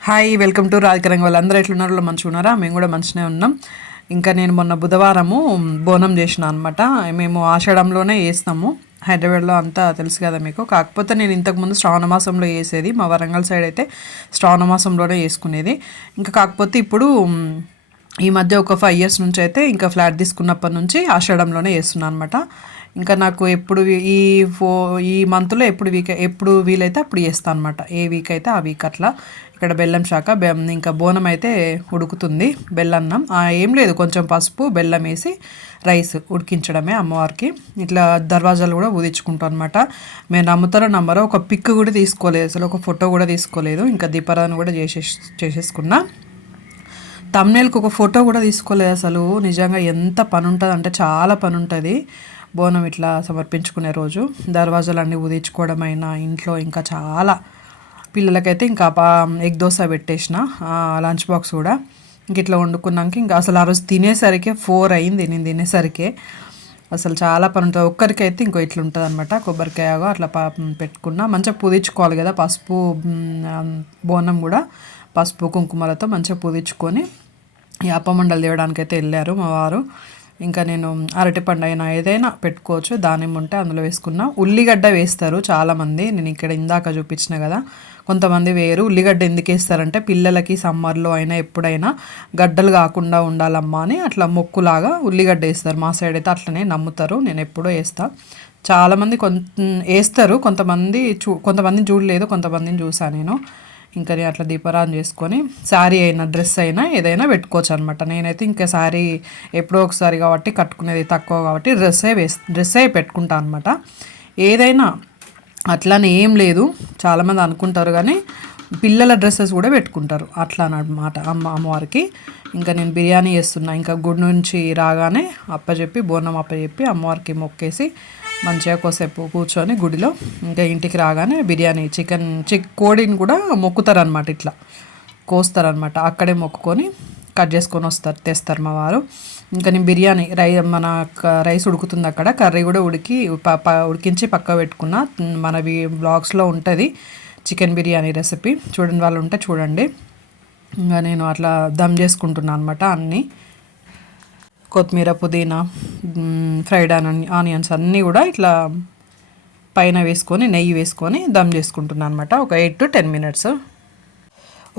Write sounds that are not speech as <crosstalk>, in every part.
Hi welcome to రాజకరంగ వాళ్ళందరూ ఎట్లున్నారో? మంచిగా ఉన్నారా? మేము కూడా మంచిగానే ఉన్నాం. ఇంకా నేను మొన్న బుధవారము బోనం చేసిన అనమాట మేము ఆషాఢంలోనే వేస్తాము హైదరాబాద్లో అంతా తెలుసు కదా మీకు. కాకపోతే నేను ఇంతకుముందు శ్రావణ మాసంలో వేసేది మా వరంగల్ సైడ్ అయితే శ్రావణ మాసంలోనే వేసుకునేది ఇంకా కాకపోతే ఇప్పుడు ఈ మధ్య ఒక ఫైవ్ ఇయర్స్ నుంచి అయితే ఇంకా ఫ్లాట్ తీసుకున్నప్పటి నుంచి ఆషాఢంలోనే వేస్తున్నాను అనమాట ఇంకా నాకు ఎప్పుడు ఈ ఫో ఈ మంత్లో ఎప్పుడు వీక్ ఎప్పుడు వీలైతే అప్పుడు చేస్తాను అనమాట ఏ వీక్ అయితే ఆ వీక్ అట్లా. ఇక్కడ బెల్లం శాఖ ఇంకా బోనం అయితే ఉడుకుతుంది బెల్లన్నం. ఏం లేదు కొంచెం పసుపు బెల్లం వేసి రైస్ ఉడికించడమే అమ్మవారికి. ఇట్లా దర్వాజాలు కూడా ఊదించుకుంటాం అనమాట మేము నమ్ముతారో నమ్మరో ఒక పిక్ కూడా తీసుకోలేదు అసలు ఒక ఫోటో కూడా తీసుకోలేదు. ఇంకా దీపారాధన కూడా చేసే చేసేసుకున్నా. తమ్నేల్కి ఒక ఫోటో కూడా తీసుకోలేదు అసలు. నిజంగా ఎంత పని ఉంటుంది అంటే చాలా పని ఉంటుంది బోనం ఇట్లా సమర్పించుకునే రోజు. దర్వాజాలన్నీ ఉదించుకోవడం అయినా ఇంట్లో ఇంకా చాలా పిల్లలకైతే ఇంకా పా ఎగ్ దోశ పెట్టేసిన లంచ్ బాక్స్ కూడా. ఇంక ఇట్లా వండుకున్నాక ఇంకా అసలు ఆ రోజు తినేసరికి ఫోర్ అయింది నేను తినేసరికి. అసలు చాలా పని ఉంటుంది. ఒక్కరికైతే ఇంకో ఇట్లా ఉంటుంది అనమాట కొబ్బరికాయగా అట్లా పా పెట్టుకున్నా. మంచిగా పుదిచ్చుకోవాలి కదా పసుపు బోనం కూడా పసుపు కుంకుమలతో మంచిగా పుదిచ్చుకొని. ఈ అప్పమండలు తేవడానికైతే అయితే వెళ్ళారు మా వారు. ఇంకా నేను అరటిపండు అయినా ఏదైనా పెట్టుకోవచ్చు దానిమ్మ ఉంటే అందులో వేసుకున్నా. ఉల్లిగడ్డ వేస్తారు చాలామంది నేను ఇక్కడ ఇందాక చూపించిన కదా. కొంతమంది వేరు ఉల్లిగడ్డ ఎందుకు వేస్తారంటే పిల్లలకి సమ్మర్లో అయినా ఎప్పుడైనా గడ్డలు కాకుండా ఉండాలమ్మా అని అట్లా మొక్కులాగా ఉల్లిగడ్డ వేస్తారు. మా సైడ్ అయితే అట్లనే నమ్ముతారు. నేను ఎప్పుడూ వేస్తాను చాలామంది కొంత వేస్తారు. కొంతమంది చూ కొంతమందిని చూడలేదు కొంతమందిని చూసాను నేను. ఇంకా నేను అట్లా దీపారాధన చేసుకొని శారీ అయినా డ్రెస్ అయినా ఏదైనా పెట్టుకోవచ్చు అనమాట నేనైతే ఇంకా శారీ ఎప్పుడో ఒకసారి కాబట్టి కట్టుకునేది తక్కువ కాబట్టి డ్రెస్సే వేస్ డ్రెస్సే పెట్టుకుంటాను అనమాట ఏదైనా అట్లానే ఏం లేదు. చాలామంది అనుకుంటారు కానీ పిల్లల డ్రెస్సెస్ కూడా పెట్టుకుంటారు. అట్లా అనమాట అమ్మ అమ్మవారికి. ఇంకా నేను బిర్యానీ చేస్తున్నా. ఇంకా గుడి నుంచి రాగానే అప్పచెప్పి బోనం అప్పచెప్పి అమ్మవారికి మొక్కేసి మంచిగా కొద్దిసేపు కూర్చొని గుడిలో ఇంకా ఇంటికి రాగానే బిర్యానీ చికెన్ చిక్ కోడిని కూడా మొక్కుతారనమాట ఇట్లా. కోస్తారనమాట అక్కడే మొక్కుకొని కట్ చేసుకొని వస్తారు తెస్తారు మా వారు. ఇంకా నేను బిర్యానీ రై మన రైస్ ఉడుకుతుంది అక్కడ. కర్రీ కూడా ఉడికి ప- ఉడికించి పక్క పెట్టుకున్న. మనవి బ్లాగ్స్లో ఉంటుంది చికెన్ బిర్యానీ రెసిపీ. చూడండి వాళ్ళు ఉంటే చూడండి. ఇంకా నేను అట్లా దమ్ చేసుకుంటున్నాను అనమాట అన్నీ. కొత్తిమీర పుదీనా ఫ్రైడ్ ఆనియన్స్ అన్నీ కూడా ఇట్లా పైన వేసుకొని నెయ్యి వేసుకొని దమ్ చేసుకుంటున్నాను అనమాట ఒక ఎయిట్ టు టెన్ మినిట్స్.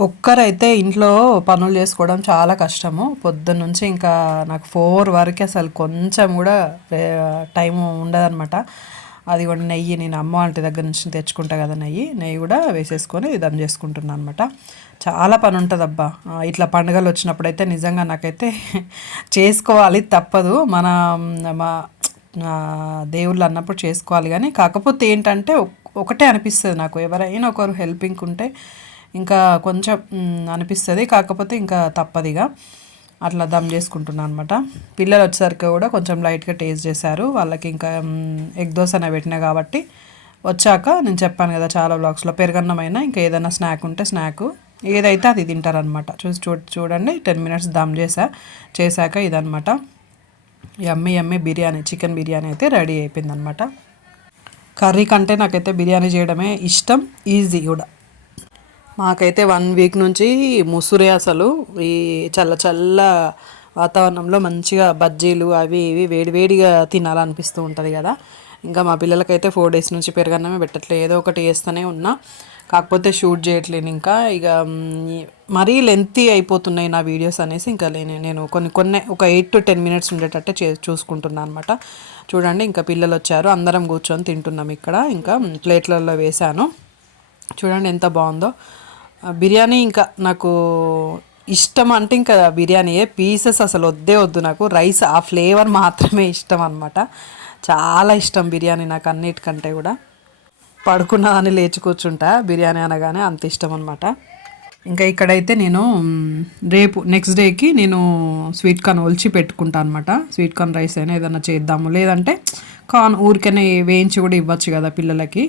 ఒక్కరైతే ఇంట్లో పనులు చేసుకోవడం చాలా కష్టము. పొద్దున్న నుంచి ఇంకా నాకు ఫోర్ వరకు అసలు కొంచెం కూడా టైం ఉండదనమాట అది కూడా నెయ్యి నేను అమ్మ వాళ్ళ దగ్గర నుంచి తెచ్చుకుంటా కదా నెయ్యి. నెయ్యి కూడా వేసేసుకొని దమ్ చేసుకుంటున్నాను అనమాట చాలా పని ఉంటుంది అబ్బా ఇట్లా పండుగలు వచ్చినప్పుడైతే నిజంగా నాకైతే <laughs> చేసుకోవాలి తప్పదు. మన మా దేవుళ్ళు అన్నప్పుడు చేసుకోవాలి కానీ కాకపోతే ఏంటంటే ఒకటే అనిపిస్తుంది నాకు. ఎవరైనా ఒకరు హెల్పింగ్ ఉంటే ఇంకా కొంచెం అనిపిస్తుంది. కాకపోతే ఇంకా తప్పదిగా అట్లా దమ్ చేసుకుంటున్నాను అనమాట పిల్లలు వచ్చేసరికి కూడా కొంచెం లైట్గా టేస్ట్ చేశారు. వాళ్ళకి ఇంకా ఎగ్ దోశ అనే పెట్టినా కాబట్టి వచ్చాక నేను చెప్పాను కదా చాలా బ్లాగ్స్లో పెరుగన్నమైనా ఇంకా ఏదైనా స్నాక్ ఉంటే స్నాక్ ఏదైతే అది తింటారనమాట చూసి చూ చూడండి టెన్ మినిట్స్ దమ్ చేసా చేశాక ఇదనమాట yummy yummy biryani chicken biryani అయితే రెడీ అయిపోయింది అనమాట కర్రీ కంటే నాకైతే బిర్యానీ చేయడమే ఇష్టం ఈజీ కూడా. మాకైతే వన్ వీక్ నుంచి ముసురే అసలు. ఈ చల్ల చల్ల వాతావరణంలో మంచిగా బజ్జీలు అవి ఇవి వేడివేడిగా తినాలనిపిస్తూ ఉంటుంది కదా. ఇంకా మా పిల్లలకైతే ఫోర్ డేస్ నుంచి పెరగన్నమే పెట్టట్లేదు ఏదో ఒకటి వేస్తూనే ఉన్నా. కాకపోతే షూట్ చేయట్లేను ఇంకా. ఇక మరీ లెంతీ అయిపోతున్నాయి నా వీడియోస్ అనేసి ఇంకా నేను నేను కొన్ని కొన్ని ఒక ఎయిట్ టు టెన్ మినిట్స్ ఉండేటట్టే చే చూసుకుంటున్నాను అనమాట చూడండి ఇంకా పిల్లలు వచ్చారు. అందరం కూర్చొని తింటున్నాం ఇక్కడ. ఇంకా ప్లేట్లలో వేశాను. చూడండి ఎంత బాగుందో. బిర్యానీ ఇంకా నాకు ఇష్టం అంటే ఇంకా బిర్యానీయే పీసెస్ అసలు వద్దే వద్దు నాకు. రైస్ ఆ ఫ్లేవర్ మాత్రమే ఇష్టం అనమాట చాలా ఇష్టం బిర్యానీ నాకు అన్నిటికంటే కూడా. పడుకున్నదాన్ని లేచి కూర్చుంటా బిర్యానీ అనగానే అంత ఇష్టం అనమాట ఇంకా ఇక్కడైతే నేను రేపు నెక్స్ట్ డేకి నేను స్వీట్ కార్న్ ఒలిచి పెట్టుకుంటా అనమాట స్వీట్ కార్న్ రైస్ అయినా ఏదైనా చేద్దాము. లేదంటే కార్న్ ఊరికనే వేయించి కూడా ఇవ్వచ్చు కదా పిల్లలకి.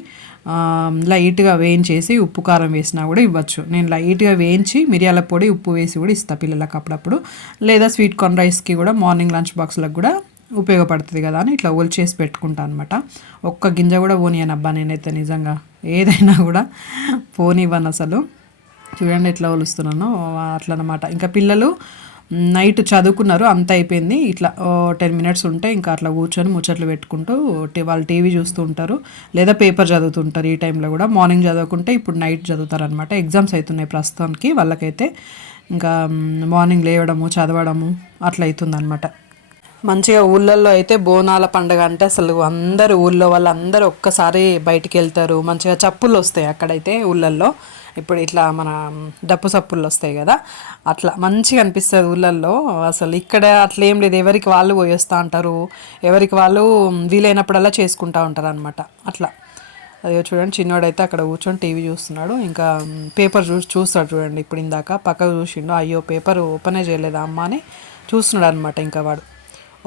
లైట్గా వేయించేసి ఉప్పు కారం వేసినా కూడా ఇవ్వచ్చు. నేను లైట్గా వేయించి మిరియాల పొడి ఉప్పు వేసి కూడా ఇస్తాను పిల్లలకు అప్పుడప్పుడు. లేదా స్వీట్ కార్న్ రైస్కి కూడా మార్నింగ్ లంచ్ బాక్స్లకు కూడా ఉపయోగపడుతుంది కదా అని ఇట్లా ఒలిచేసి పెట్టుకుంటా అనమాట ఒక్క గింజ కూడా పోనీయను అబ్బా నేనైతే నిజంగా. ఏదైనా కూడా పోనివ్వను అసలు. చూడండి ఎట్లా కొలుస్తున్నాను అట్లనమాట. ఇంకా పిల్లలు నైట్ చదువుకున్నారు అంత అయిపోయింది. ఇట్లా టెన్ మినిట్స్ ఉంటే ఇంకా అట్లా కూర్చొని ముచ్చట్లు పెట్టుకుంటూ వాళ్ళు టీవీ చూస్తూ ఉంటారు. లేదా పేపర్ చదువుతుంటారు ఈ టైంలో కూడా. మార్నింగ్ చదవకుంటే ఇప్పుడు నైట్ చదువుతారు అనమాట ఎగ్జామ్స్ అవుతున్నాయి ప్రస్తుతానికి వాళ్ళకైతే. ఇంకా మార్నింగ్ లేవడము చదవడము అట్లా అవుతుంది మంచిగా ఊళ్ళల్లో అయితే బోనాల పండుగ అంటే అసలు అందరు ఊళ్ళో వాళ్ళందరూ ఒక్కసారి బయటికి వెళ్తారు. మంచిగా చప్పులు వస్తాయి అక్కడైతే ఊళ్ళల్లో. ఇప్పుడు ఇట్లా మన డప్పు చప్పులు వస్తాయి కదా అట్లా మంచిగా అనిపిస్తుంది ఊళ్ళల్లో. అసలు ఇక్కడ అట్లా ఏం లేదు. ఎవరికి వాళ్ళు పోయేస్తూ అంటారు ఎవరికి వాళ్ళు వీలైనప్పుడల్లా చేసుకుంటూ ఉంటారు అనమాట అట్లా. అదే చూడండి చిన్నోడైతే అక్కడ కూర్చొని టీవీ చూస్తున్నాడు. ఇంకా పేపర్ చూ చూస్తాడు చూడండి. ఇప్పుడు ఇందాక పక్కకు చూసిండు. అయ్యో పేపర్ ఓపెనే చేయలేదా అమ్మ అని చూస్తున్నాడు అనమాట ఇంకా వాడు.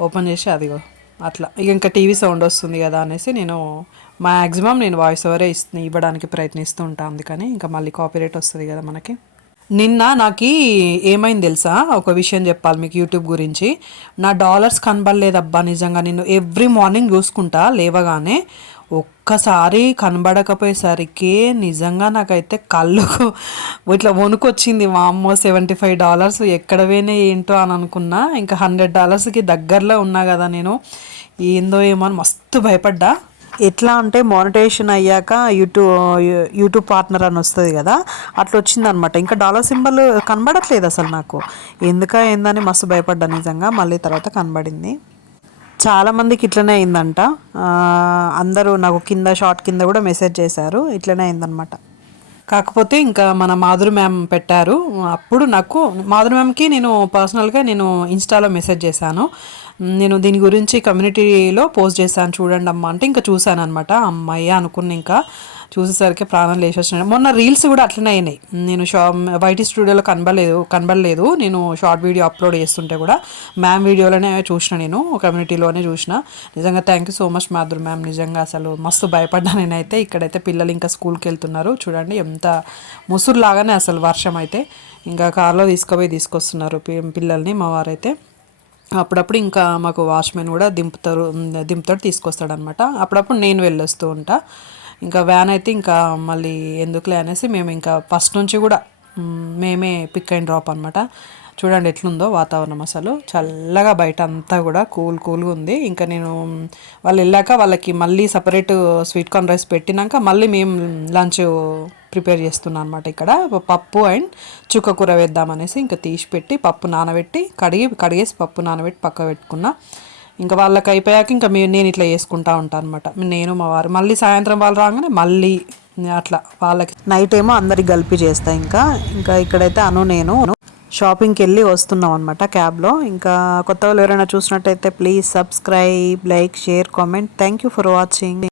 ఓపెన్ చేసి అదిగో అట్లా. ఇక ఇంకా టీవీ సౌండ్ వస్తుంది కదా అనేసి నేను మ్యాక్సిమం నేను వాయిస్ ఓవరే ఇస్తు ఇవ్వడానికి ప్రయత్నిస్తూ ఉంటాను అందుకని ఇంకా మళ్ళీ కాపీరేట్ వస్తుంది కదా మనకి. నిన్న నాకు ఏమైంది తెలుసా? ఒక విషయం చెప్పాలి మీకు యూట్యూబ్ గురించి. నా డాలర్స్ కనబడలేదబ్బా నిజంగా. నేను ఎవ్రీ మార్నింగ్ చూసుకుంటా లేవగానే ఒక్కసారి కనబడకపోయేసరికి నిజంగా నాకైతే కళ్ళు <laughs> ఇట్లా వణుకొచ్చింది. మా అమ్మో సెవెంటీ ఫైవ్ డాలర్స్ ఎక్కడ ఏంటో అని అనుకున్నా. ఇంకా హండ్రెడ్ డాలర్స్కి దగ్గరలో ఉన్నా కదా నేను. ఏందో ఏమో అని మస్తు భయపడ్డా. ఎట్లా అంటే మానిటేషన్ అయ్యాక యూట్యూబ్ యూట్యూబ్ పార్ట్నర్ అని వస్తుంది కదా అట్లా వచ్చిందనమాట. ఇంకా డాలర్ సింబల్ కనబడట్లేదు అసలు నాకు. ఎందుక ఏందని మస్తు భయపడ్డా నిజంగా. మళ్ళీ తర్వాత కనబడింది. చాలామందికి ఇట్లనే అయిందంట. అందరూ నాకు కింద షార్ట్ కింద కూడా మెసేజ్ చేశారు. ఇట్లనే అయిందనమాట కాకపోతే ఇంకా మన మాధురి మ్యామ్ పెట్టారు. అప్పుడు నాకు మాధురి మ్యామ్కి నేను పర్సనల్గా నేను ఇన్స్టాలో మెసేజ్ చేశాను. నేను దీని గురించి కమ్యూనిటీలో పోస్ట్ చేశాను చూడండి అమ్మ అంటే ఇంకా చూశాను అనమాట అమ్మాయి అనుకున్న ఇంకా. చూసేసరికి ప్రాణం లేచొచ్చినాయి మొన్న రీల్స్ కూడా అట్లనే అయినాయి. నేను షా వైటీ స్టూడియోలో కనబడలేదు కనబడలేదు. నేను షార్ట్ వీడియో అప్లోడ్ చేస్తుంటే కూడా మ్యామ్ వీడియోలోనే చూసిన నేను కమ్యూనిటీలోనే చూసిన. నిజంగా thank you so much Madhuri ma'am. నిజంగా అసలు మస్తు భయపడ్డా నేనైతే. ఇక్కడైతే పిల్లలు ఇంకా స్కూల్కి వెళ్తున్నారు చూడండి ఎంత ముసురులాగానే అసలు వర్షం అయితే. ఇంకా కార్లో తీసుకుపోయి తీసుకొస్తున్నారు పిల్లల్ని మా వారైతే. అప్పుడప్పుడు ఇంకా మాకు వాచ్మెన్ కూడా దింపుతారు దింపుతాడు తీసుకొస్తాడనమాట అప్పుడప్పుడు నేను వెళ్ళొస్తూ ఉంటా. ఇంకా వ్యాన్ అయితే ఇంకా మళ్ళీ ఎందుకులే అనేసి మేము ఇంకా ఫస్ట్ నుంచి కూడా మేమే పిక్ అండ్ డ్రాప్ అనమాట చూడండి ఎట్లుందో వాతావరణం అసలు. చల్లగా బయట అంతా కూడా కూల్ కూల్గా ఉంది. ఇంకా నేను వాళ్ళు వెళ్ళాక వాళ్ళకి మళ్ళీ సపరేట్ స్వీట్ కార్న్ రైస్ పెట్టినాక మళ్ళీ మేము లంచ్ ప్రిపేర్ చేస్తున్నాను అనమాట ఇక్కడ. పప్పు అండ్ చుక్క కూర వేద్దామనేసి ఇంకా తీసి పెట్టి పప్పు నానబెట్టి కడిగి కడిగేసి పప్పు నానబెట్టి పక్క పెట్టుకున్నా. ఇంకా వాళ్ళకి అయిపోయాక ఇంకా మేము నేను ఇట్లా చేసుకుంటా ఉంటాను అనమాట నేను మా వారు. మళ్ళీ సాయంత్రం వాళ్ళు రాగానే మళ్ళీ అట్లా వాళ్ళకి నైట్ ఏమో అందరికి కలిపి చేస్తా ఇంకా. ఇంకా ఇక్కడైతే అను నేను. షాపింగ్కి వెళ్ళి వస్తున్నాం అనమాట క్యాబ్లో ఇంకా కొత్త వాళ్ళు ఎవరైనా చూసినట్టయితే please subscribe like share comment thank you for watching